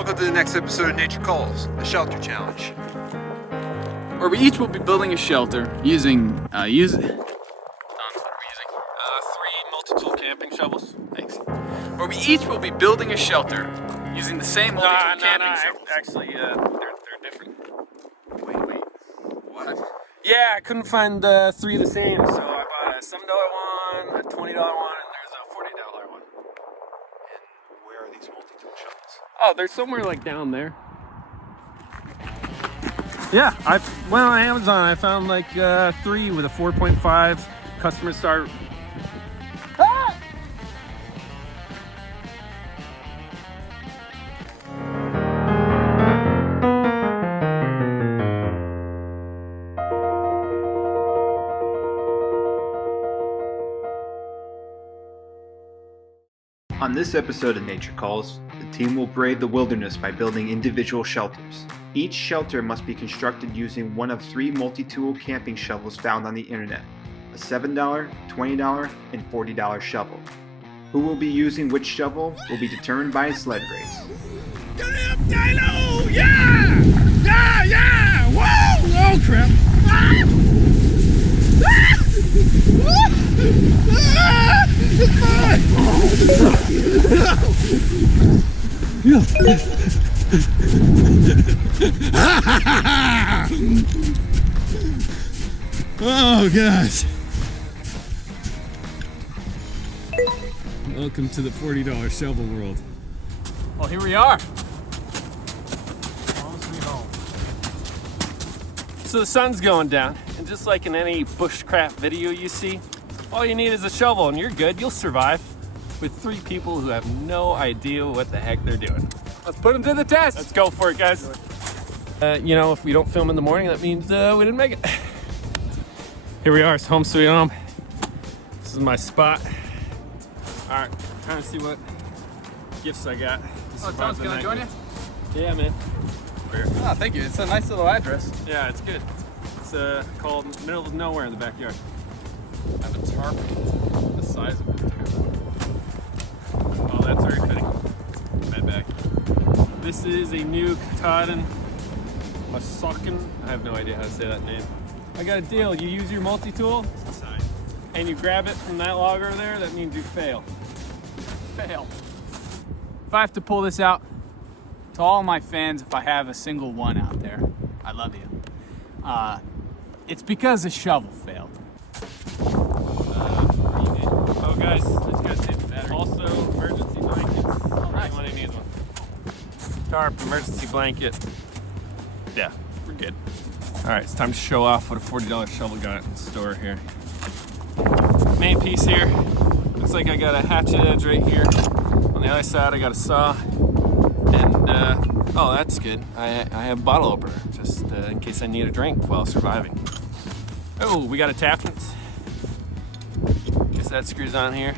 Welcome to the next episode of Nature Calls, the shelter challenge. Where we each will be building a shelter using, what are we using? 3 multi-tool camping shovels. Thanks. Where we each will be building a shelter using the same multi-tool camping shovels. Actually, they're different. Wait. What? Yeah, I couldn't find 3 of the same, so I bought a $7 one, a $20 one, and there's a $40 one. And where are these multi-tool shovels? Oh, they're somewhere like down there. Yeah, on Amazon I found like 3 with a 4.5 customer start. On this episode of Nature Calls, the team will brave the wilderness by building individual shelters. Each shelter must be constructed using one of 3 multi-tool camping shovels found on the internet, a $7, $20, and $40 shovel. Who will be using which shovel will be determined by a sled race. Get up, Dino! Yeah! Yeah, yeah! Whoa! Oh, crap! Ah! Ah! It's oh, gosh. Welcome to the $40 shovel world. Well, here we are. Home sweet home. So the sun's going down, and just like in any bushcraft video you see, all you need is a shovel and you're good. You'll survive with 3 people who have no idea what the heck they're doing. Let's put them to the test. Let's go for it, guys. You know, if we don't film in the morning, that means we didn't make it. Here we are, it's home sweet home. This is my spot. All right, time to see what gifts I got. Oh, Tom's gonna join you? Yeah, man. Oh, thank you. It's a nice little address. Yeah, it's good. It's called Middle of Nowhere in the backyard. I have a tarp the size of it too. Oh, that's very fitting. My bag. This is a new Katahdin Masokin. I have no idea how to say that name. I got a deal. You use your multi-tool and you grab it from that log over there, that means you fail. Fail. If I have to pull this out, to all my fans, if I have a single one out there, I love you. It's because the shovel failed. Oh, guys, this guy's taking battery. Also, emergency blankets. Oh, nice. Anyone who needs one. Tarp, emergency blanket. Yeah, we're good. All right, it's time to show off what a $40 shovel got in the store here. Main piece here. Looks like I got a hatchet edge right here. On the other side, I got a saw. And, oh, that's good. I have a bottle opener, just in case I need a drink while surviving. Oh, we got attachments. Guess that screws on here.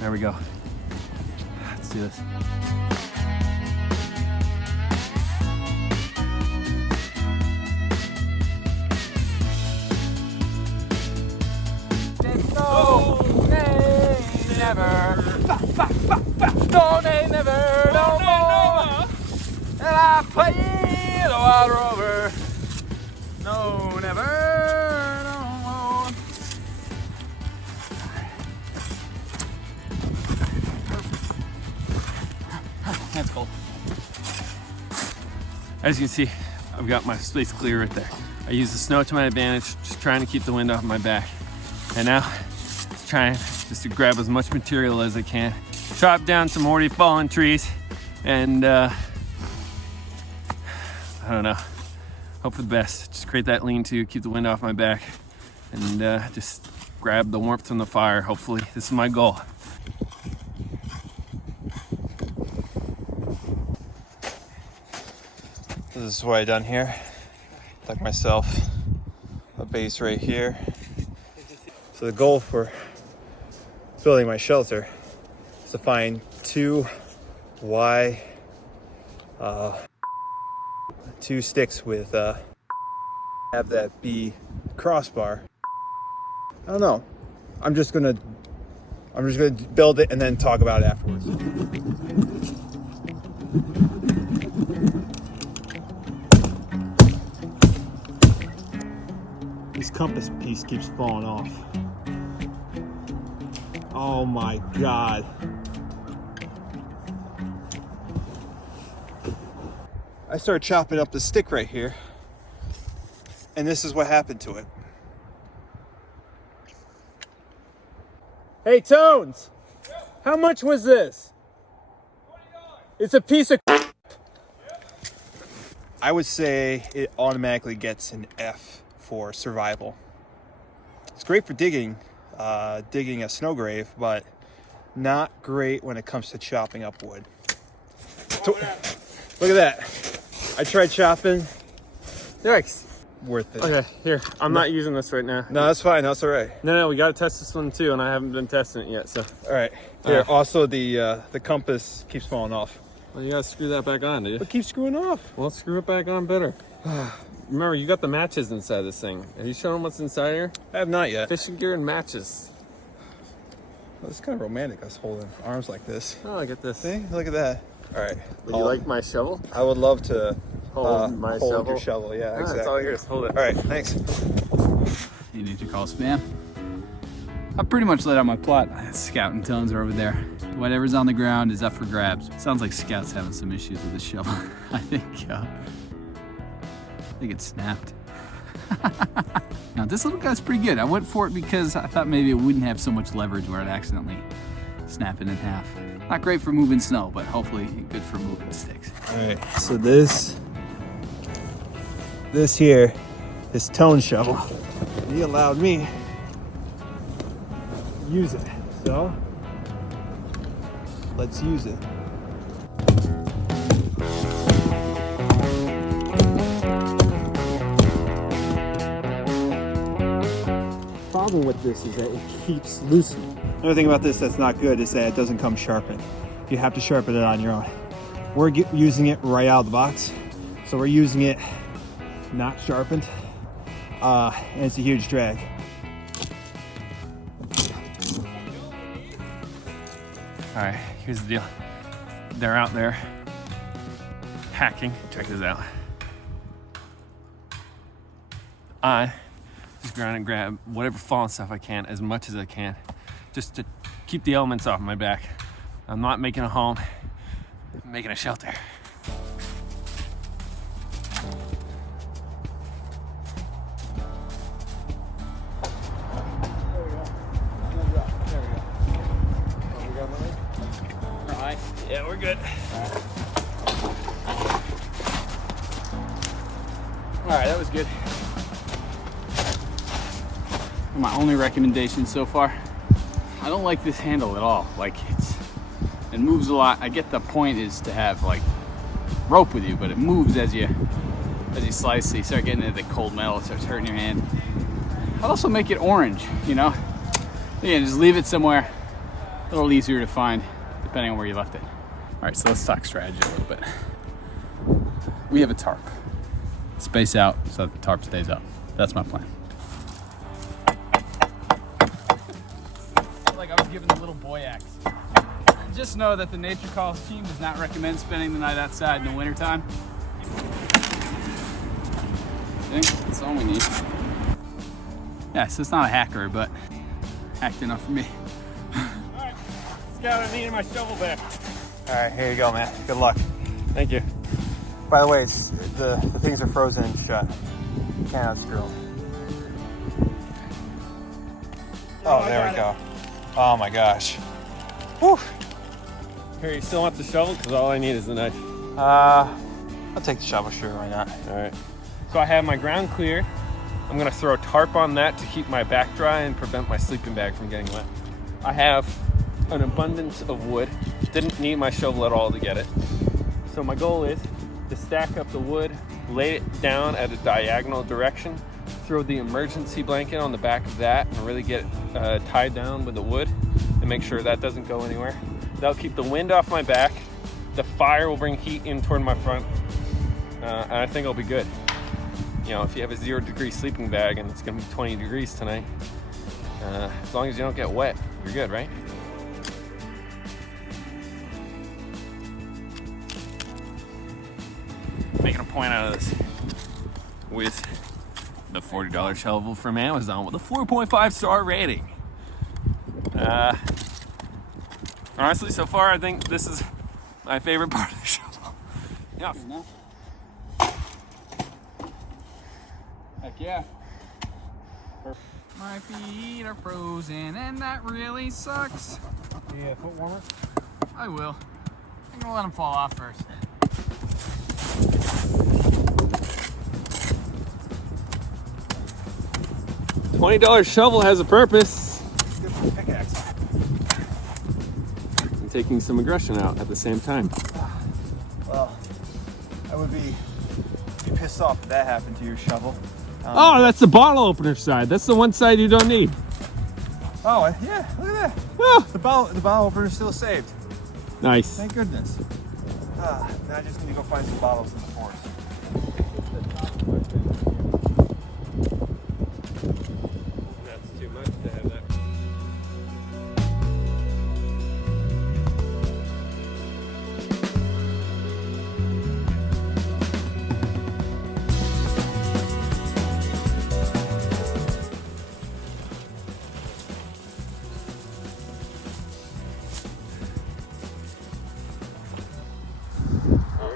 There we go. Let's do this. No, nay, never. No, nay, never. No more. And I play the water over. No, never. No more. That's cool. As you can see, I've got my space clear right there. I use the snow to my advantage, just trying to keep the wind off my back. And now, trying just to grab as much material as I can, chop down some already fallen trees, and I don't know, hope for the best. Just create that lean-to, keep the wind off my back, and just grab the warmth from the fire, hopefully. This is my goal. This is what I done here. Dug myself a base right here. So the goal for building my shelter is to find 2 2 sticks with have that be crossbar. I don't know. I'm just gonna I'm just going to build it and then talk about it afterwards. This compass piece keeps falling off. Oh my God. I started chopping up the stick right here, and this is what happened to it. Hey, Tones, how much was this? It's a piece of. I would say it automatically gets an F for survival. It's great for digging a snow grave, but not great when it comes to chopping up wood. Look at that. I tried chopping. Yikes. Worth it. Okay, here. I'm not using this right now. No, that's fine. That's all right. No, we got to test this one too, and I haven't been testing it yet, so. All right. Here, also the compass keeps falling off. Well, you got to screw that back on, do you? It keeps screwing off. Well, screw it back on better. Remember, you got the matches inside this thing. Have you shown them what's inside here? I have not yet. Fishing gear and matches. Well, it's kind of romantic, us holding arms like this. Oh, I get this. See? Look at that. All right. Would you like my shovel? I would love to Hold my shovel? your shovel. Yeah, exactly. It's all yours. Hold it. All right, thanks. Hey, NatureCalls fam. I pretty much laid out my plot. Scout and Tones are over there. Whatever's on the ground is up for grabs. Sounds like Scout's having some issues with the shovel. I think it snapped. Now this little guy's pretty good. I went for it because I thought maybe it wouldn't have so much leverage where it accidentally snap it in half. Not great for moving snow, but hopefully good for moving sticks. All right, so this here is Tone shovel. He allowed me to use it, so let's use it. The problem with this is that it keeps loosening. Another thing about this that's not good is that it doesn't come sharpened. You have to sharpen it on your own. We're using it right out of the box, so we're using it not sharpened, and it's a huge drag. All right, here's the deal. They're out there hacking. Check this out. I just go around and grab whatever fallen stuff I can, as much as I can, just to keep the elements off my back. I'm not making a home, I'm making a shelter. Yeah, we're good. All right, that was good. My only recommendation so far, I don't like this handle at all. Like it moves a lot. I get the point is to have like rope with you, but it moves as you slice, so you start getting into the cold metal, it starts hurting your hand. I'd also make it orange, you know? Again, just leave it somewhere a little easier to find, depending on where you left it. All right, so let's talk strategy a little bit. We have a tarp. Space out so that the tarp stays up. That's my plan. Like I was given the little boy axe. Just know that the NatureCalls team does not recommend spending the night outside in the wintertime. I think that's all we need. Yeah, so it's not a hacker, but hacked enough for me. Alright, Scout, I needed my shovel back. All right, here you go, man. Good luck. Thank you. By the way, the things are frozen shut. You can't unscrew them. Oh, there we go. Oh my gosh. Whew. Here, you still want the shovel? Because all I need is the knife. I'll take the shovel, sure, why not? All right. So I have my ground clear. I'm gonna throw a tarp on that to keep my back dry and prevent my sleeping bag from getting wet. I have an abundance of wood. Didn't need my shovel at all to get it. So my goal is to stack up the wood, lay it down at a diagonal direction, throw the emergency blanket on the back of that and really get it tied down with the wood and make sure that doesn't go anywhere. That'll keep the wind off my back. The fire will bring heat in toward my front, and I think I'll be good. You know, if you have a 0-degree sleeping bag and it's gonna be 20 degrees tonight, as long as you don't get wet, you're good, right? point out of this with the $40 shovel from Amazon with a 4.5 star rating. Honestly, so far I think this is my favorite part of the shovel. Yeah. Heck yeah. My feet are frozen and that really sucks. Yeah, foot warmer. I will. I'm gonna let them fall off first. $20 shovel has a purpose. Good for the pickaxe. And taking some aggression out at the same time. Well, I would be pissed off if that happened to your shovel. Oh, that's the bottle opener side. That's the one side you don't need. Oh, yeah, look at that. Oh, The bottle opener is still saved. nice. Thank goodness. Now I just need to go find some bottles in the forest. That's too much to have that.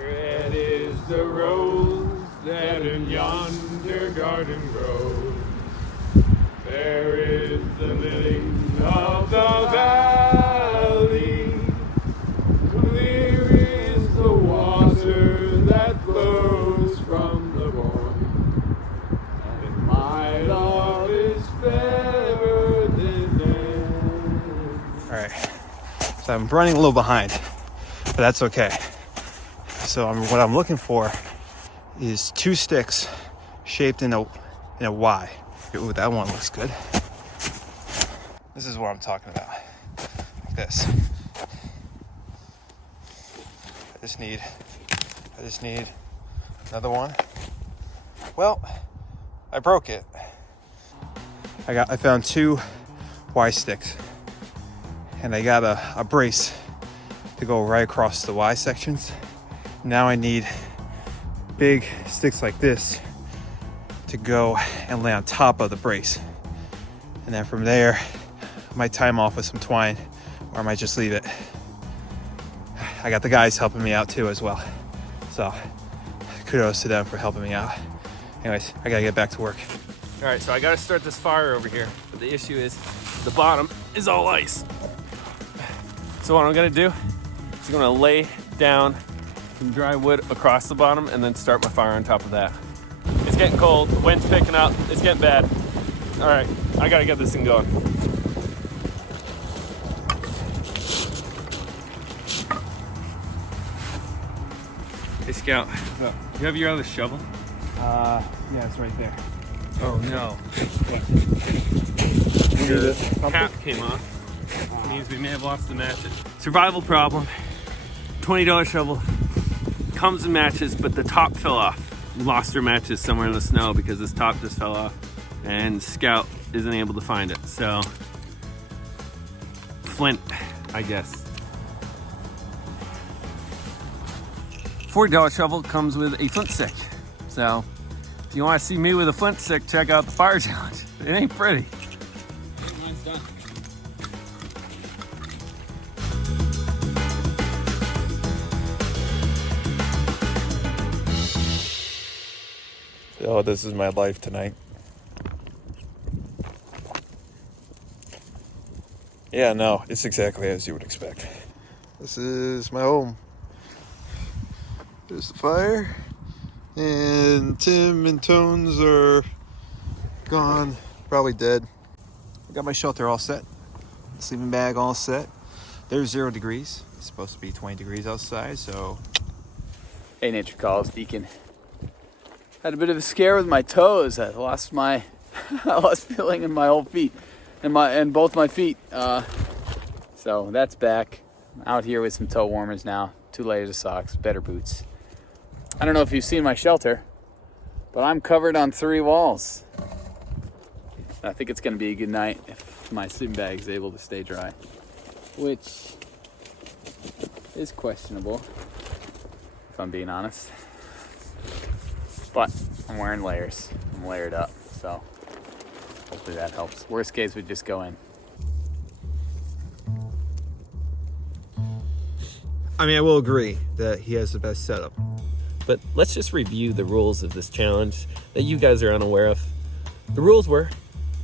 Red is the rose that in yonder garden grows. Fair is the lily of the valley. Clear is the water that flows from the bourne. And my love is fairer than ever. All right, so I'm running a little behind, but that's okay. So what I'm looking for is 2 sticks shaped in a Y. Ooh, that one looks good. This is what I'm talking about. Like this. I just need another one. Well, I broke it. I found 2 Y sticks, and I got a brace to go right across the Y sections. Now I need big sticks like this to go and lay on top of the brace. And then from there, I might tie them off with some twine, or I might just leave it. I got the guys helping me out too as well. So kudos to them for helping me out. Anyways, I gotta get back to work. All right, so I gotta start this fire over here. But the issue is the bottom is all ice. So what I'm gonna do is I'm gonna lay down some dry wood across the bottom and then start my fire on top of that. It's getting cold, the wind's picking up, it's getting bad. All right, I gotta get this thing going. Hey Scout, you have your other shovel? Yeah, it's right there. Oh no. The cap came off. It means we may have lost the matches. Survival problem. $20 shovel. Comes in matches, but the top fell off. We lost our matches somewhere in the snow because this top just fell off. And Scout isn't able to find it. So, flint, I guess. $40 shovel comes with a flint stick. So, if you want to see me with a flint stick, check out the fire challenge. It ain't pretty. Mine's done. Oh, this is my life tonight. Yeah, no, it's exactly as you would expect. This is my home. There's the fire. And Tim and Tones are gone, probably dead. I got my shelter all set. Sleeping bag all set. There's 0 degrees. It's supposed to be 20 degrees outside, so. Hey, NatureCalls, Deacon. Had a bit of a scare with my toes. I lost I lost feeling in my whole feet, and both my feet. So that's back. Out here with some toe warmers now. 2 layers of socks, better boots. I don't know if you've seen my shelter, but I'm covered on 3 walls. I think it's going to be a good night if my sleeping bag is able to stay dry, which is questionable, if I'm being honest. but I'm wearing layers. I'm layered up, so hopefully that helps. Worst case, we just go in. I mean, I will agree that he has the best setup. But let's just review the rules of this challenge that you guys are unaware of. The rules were,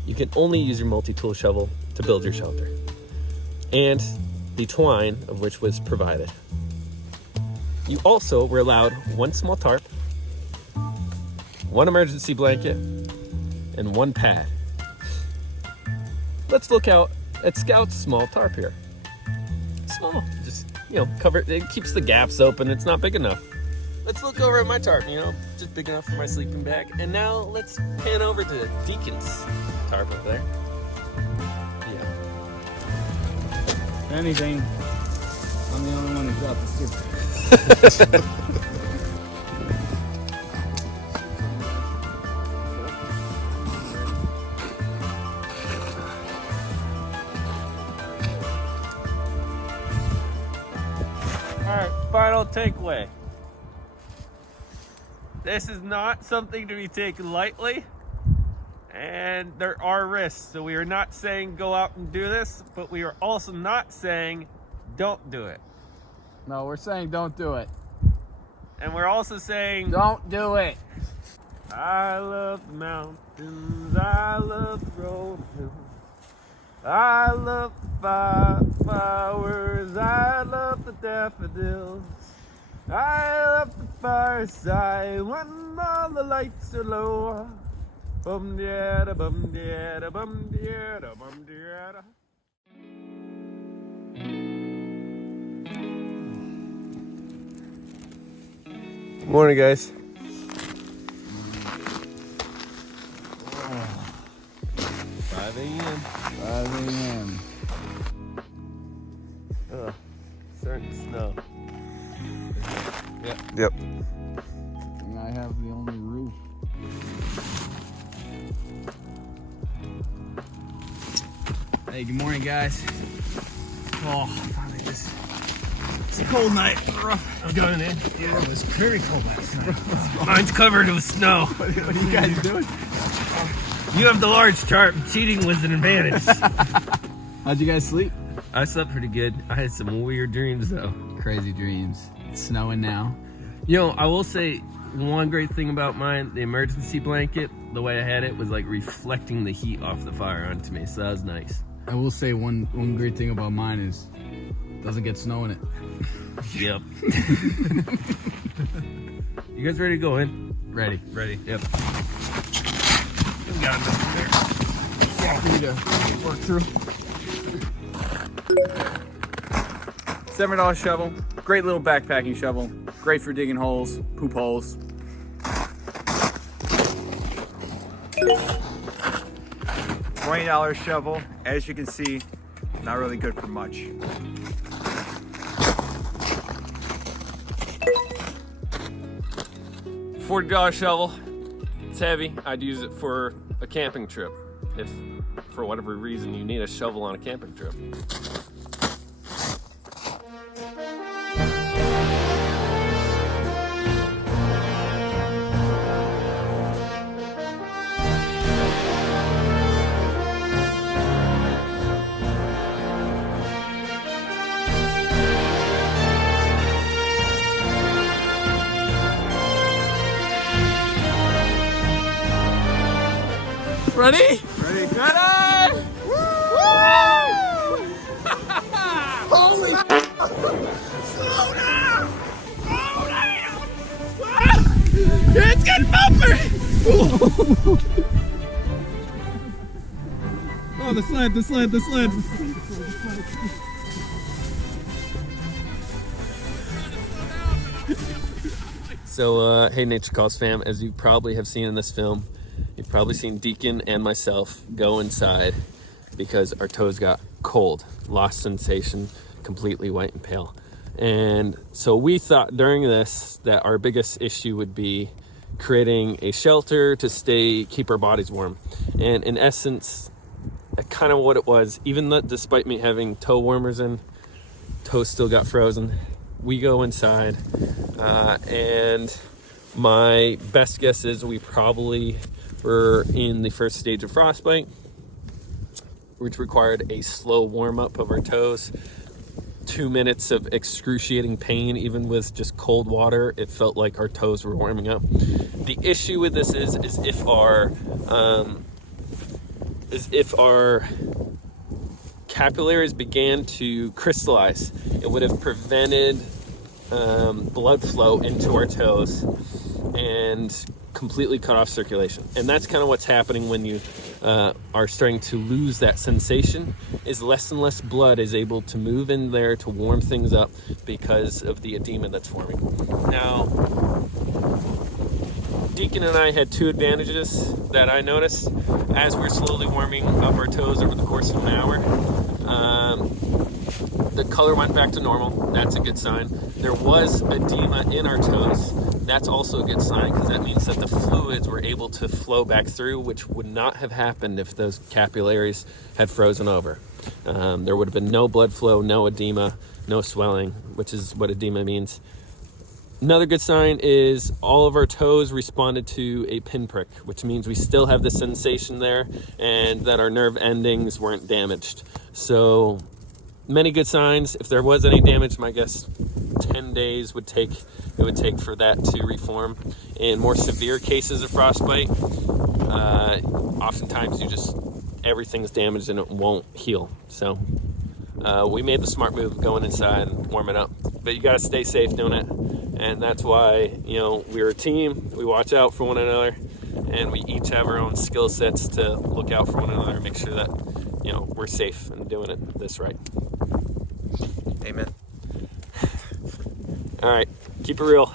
you can only use your multi-tool shovel to build your shelter, and the twine of which was provided. You also were allowed one small tarp, one emergency blanket, and one pad. Let's look out at Scout's small tarp here. Small, just, cover it. It keeps the gaps open. It's not big enough. Let's look over at my tarp, just big enough for my sleeping bag. And now let's pan over to Deacon's tarp over there. Yeah. If anything, I'm the only one who's got the soup. All right, final takeaway. This is not something to be taken lightly, and there are risks. So we are not saying go out and do this, but we are also not saying don't do it. No, we're saying don't do it. And we're also saying Don't do it. I love the mountains, I love the rolling hills, I love the flowers, I love the daffodils, I love the fireside when all the lights are low. Bum da bum da bum da bum da. Good morning, guys. 5 a.m. 5 a.m. Starting to snow. Yep. And I have the only roof. Hey, good morning, guys. Oh, finally this. It's a cold night. Rough. I'm going in. Yeah, it was very cold last night. Mine's covered with snow. What are you guys doing? You have the large tarp. Cheating was an advantage. How'd you guys sleep? I slept pretty good. I had some weird dreams, though. Crazy dreams. It's snowing now. I will say one great thing about mine, the emergency blanket, the way I had it was like reflecting the heat off the fire onto me, so that was nice. I will say one great thing about mine is it doesn't get snow in it. Yep. You guys ready to go in? Ready. Ready. Yep. We got enough there. Yeah, for you to work through. $7 shovel. Great little backpacking shovel. Great for digging holes, poop holes. $20 shovel. As you can see, not really good for much. $40 shovel. It's heavy. I'd use it for a camping trip. If for whatever reason you need a shovel on a camping trip. Ready? Ready? Ready! Woo! Holy slow down! Slow down! Ah! It's getting bumpy! Oh, the sled. So, hey NatureCalls fam, as you probably have seen in this film, you've probably seen Deacon and myself go inside because our toes got cold, lost sensation, completely white and pale. And so we thought during this that our biggest issue would be creating a shelter to keep our bodies warm. And in essence, kind of what it was, even though despite me having toe warmers in, toes still got frozen. We go inside and My best guess is we probably were in the first stage of frostbite, which required a slow warm-up of our toes. 2 minutes of excruciating pain. Even with just cold water, it felt like our toes were warming up. The issue with this is if our capillaries began to crystallize, it would have prevented blood flow into our toes and completely cut off circulation. And that's kind of what's happening when you are starting to lose that sensation, is less and less blood is able to move in there to warm things up because of the edema that's forming. Now, Deacon and I had two advantages that I noticed as we're slowly warming up our toes over the course of an hour. The color went back to normal. That's a good sign. There was edema in our toes. That's also a good sign, because that means that the fluids were able to flow back through, which would not have happened if those capillaries had frozen over. There would have been no blood flow, no edema, no swelling, which is what edema means. Another good sign is all of our toes responded to a pinprick, which means we still have the sensation there and that our nerve endings weren't damaged. So many good signs. If there was any damage, my guess 10 days would take for that to reform. In more severe cases of frostbite, oftentimes everything's damaged and it won't heal. So we made the smart move going inside and warming up. But you gotta stay safe doing it. And that's why, we're a team. We watch out for one another, and we each have our own skill sets to look out for one another and make sure that, we're safe and doing it this right. Amen. All right, keep it real.